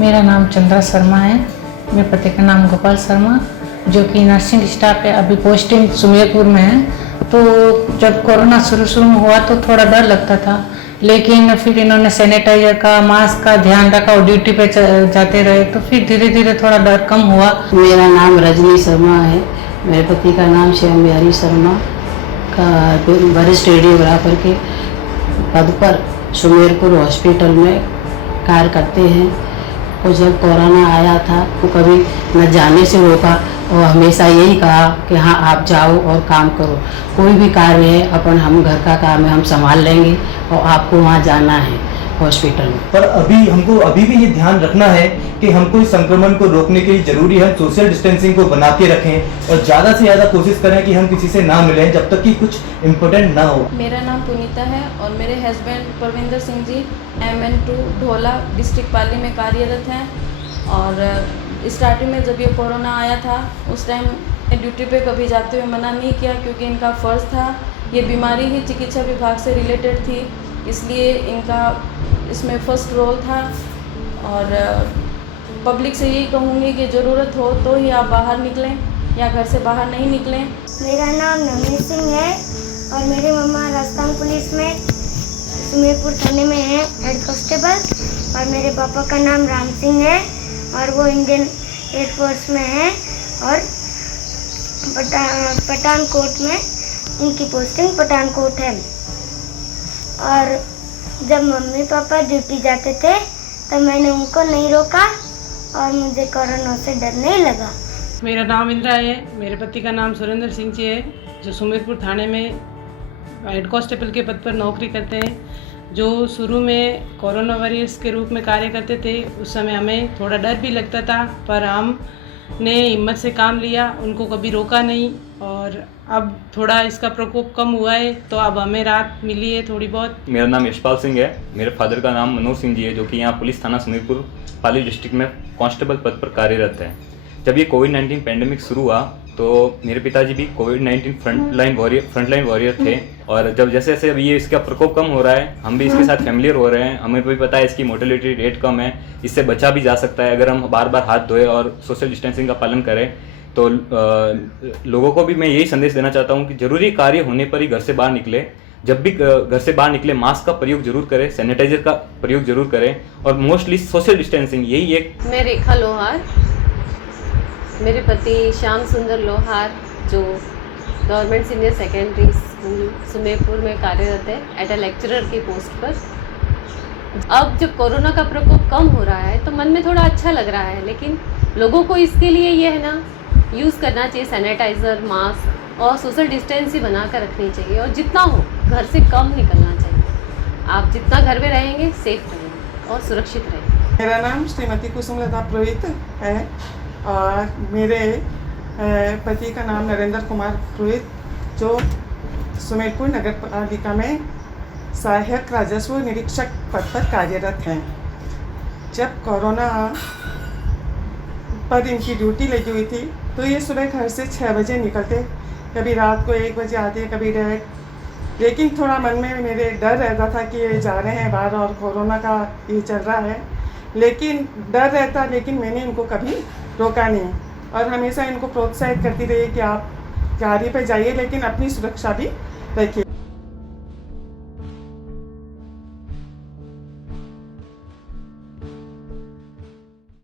मेरा नाम चंद्रा शर्मा है। मेरे पति का नाम गोपाल शर्मा, जो कि नर्सिंग स्टाफ है। अभी पोस्टिंग सुमेरपुर में है। तो जब कोरोना शुरू में हुआ तो थोड़ा डर लगता था, लेकिन फिर इन्होंने सैनिटाइजर का, मास्क का ध्यान रखा और ड्यूटी पे जाते रहे, तो फिर धीरे धीरे थोड़ा डर कम हुआ। मेरा नाम रजनी शर्मा है। मेरे पति का नाम श्याम बिहारी शर्मा का वरिष्ठ रेडियोग्राफर के पद पर सुमेरपुर हॉस्पिटल में कार्य करते हैं। और जब कोरोना आया था तो कभी न जाने से रोका और हमेशा यही कहा कि हाँ आप जाओ और काम करो, कोई भी कार्य है अपन हम घर का काम है हम संभाल लेंगे और आपको वहाँ जाना है हॉस्पिटल में। पर हमको अभी भी ये ध्यान रखना है कि हमको इस संक्रमण को रोकने के लिए जरूरी है सोशल डिस्टेंसिंग को बना के रखें और ज़्यादा से ज़्यादा कोशिश करें कि हम किसी से ना मिलें जब तक कि कुछ इम्पोर्टेंट ना हो। मेरा नाम पुनीता है और मेरे हस्बैंड परविंदर सिंह जी MN2 ढोला डिस्ट्रिक्ट पाली में कार्यरत हैं। और स्टार्टिंग में जब ये कोरोना आया था उस टाइम ड्यूटी पे कभी जाते हुए मना नहीं किया, क्योंकि इनका फ़र्ज़ था। ये बीमारी ही चिकित्सा विभाग से रिलेटेड थी, इसलिए इनका इसमें फर्स्ट रोल था। और पब्लिक से यही कहूँगी कि ज़रूरत हो तो ही आप बाहर निकलें या घर से बाहर नहीं निकलें। मेरा नाम नवनीत सिंह है और मेरी मम्मा राजस्थान पुलिस में सुमेरपुर थाने में है हेड कांस्टेबल। और मेरे पापा का नाम राम सिंह है और वो इंडियन एयरफोर्स में है और पठानकोट में उनकी पोस्टिंग पठानकोट है। और जब मम्मी पापा ड्यूटी जाते थे तब मैंने उनको नहीं रोका और मुझे कोरोना से डर नहीं लगा। मेरा नाम इंदिरा है। मेरे पति का नाम सुरेंद्र सिंह जी है, जो सुमेरपुर थाने में हेड कांस्टेबल के पद पर नौकरी करते हैं। जो शुरू में कोरोना वॉरियर्स के रूप में कार्य करते थे उस समय हमें थोड़ा डर भी लगता था, पर हमने हिम्मत से काम लिया, उनको कभी रोका नहीं। और अब थोड़ा इसका प्रकोप कम हुआ है तो अब हमें राहत मिली है थोड़ी बहुत। मेरा नाम यशपाल सिंह है। मेरे फादर का नाम मनोज सिंह जी है, जो कि यहाँ पुलिस थाना सुमेरपुर पाली डिस्ट्रिक्ट में कांस्टेबल पद पर कार्यरत है। जब ये कोविड-19 पैंडेमिक शुरू हुआ तो मेरे पिताजी भी कोविड-19 फ्रंटलाइन वॉरियर थे। और जब जैसे जैसे अब ये इसका प्रकोप कम हो रहा है, हम भी इसके साथ फैमिलियर हो रहे हैं। हमें भी पता है इसकी मोर्टेलिटी रेट कम है, इससे बचा भी जा सकता है अगर हम बार बार हाथ धोए और सोशल डिस्टेंसिंग का पालन करें। तो लोगों को भी मैं यही संदेश देना चाहता हूँ कि जरूरी कार्य होने पर ही घर से बाहर निकले। जब भी घर से बाहर निकले मास्क का प्रयोग जरूर करें, सैनिटाइजर का प्रयोग जरूर करें और मोस्टली सोशल डिस्टेंसिंग यही एक। मैं रेखा लोहार, मेरे पति श्याम सुंदर लोहार जो government senior secondary school Sumerpur में कार्यरत है एट अ लेक्चरर की पोस्ट पर। अब जब कोरोना का प्रकोप कम हो रहा है तो मन में थोड़ा अच्छा लग रहा है, लेकिन लोगों को इसके लिए ये है ना यूज़ करना चाहिए सैनिटाइज़र, मास्क और सोशल डिस्टेंस ही बना कर रखनी चाहिए और जितना हो घर से कम निकलना चाहिए। आप जितना घर में रहेंगे सेफ रहेंगे और सुरक्षित रहेंगे। मेरा नाम श्रीमती कुसुमलता पुरोहित है और मेरे पति का नाम नरेंद्र कुमार पुरोहित, जो सुमेरपुर नगर पालिका में सहायक राजस्व निरीक्षक पद पर कार्यरत हैं। जब कोरोना पर इनकी ड्यूटी लगी हुई थी तो ये सुबह घर से 6 बजे निकलते, कभी रात को 1 बजे आते, कभी डायरेक्ट। लेकिन थोड़ा मन में मेरे डर रहता था कि ये जा रहे हैं बाहर और कोरोना का ये चल रहा है, लेकिन डर रहता, लेकिन मैंने इनको कभी रोका नहीं और हमेशा इनको प्रोत्साहित करती रही कि आप कार्य पर जाइए लेकिन अपनी सुरक्षा भी रखिए।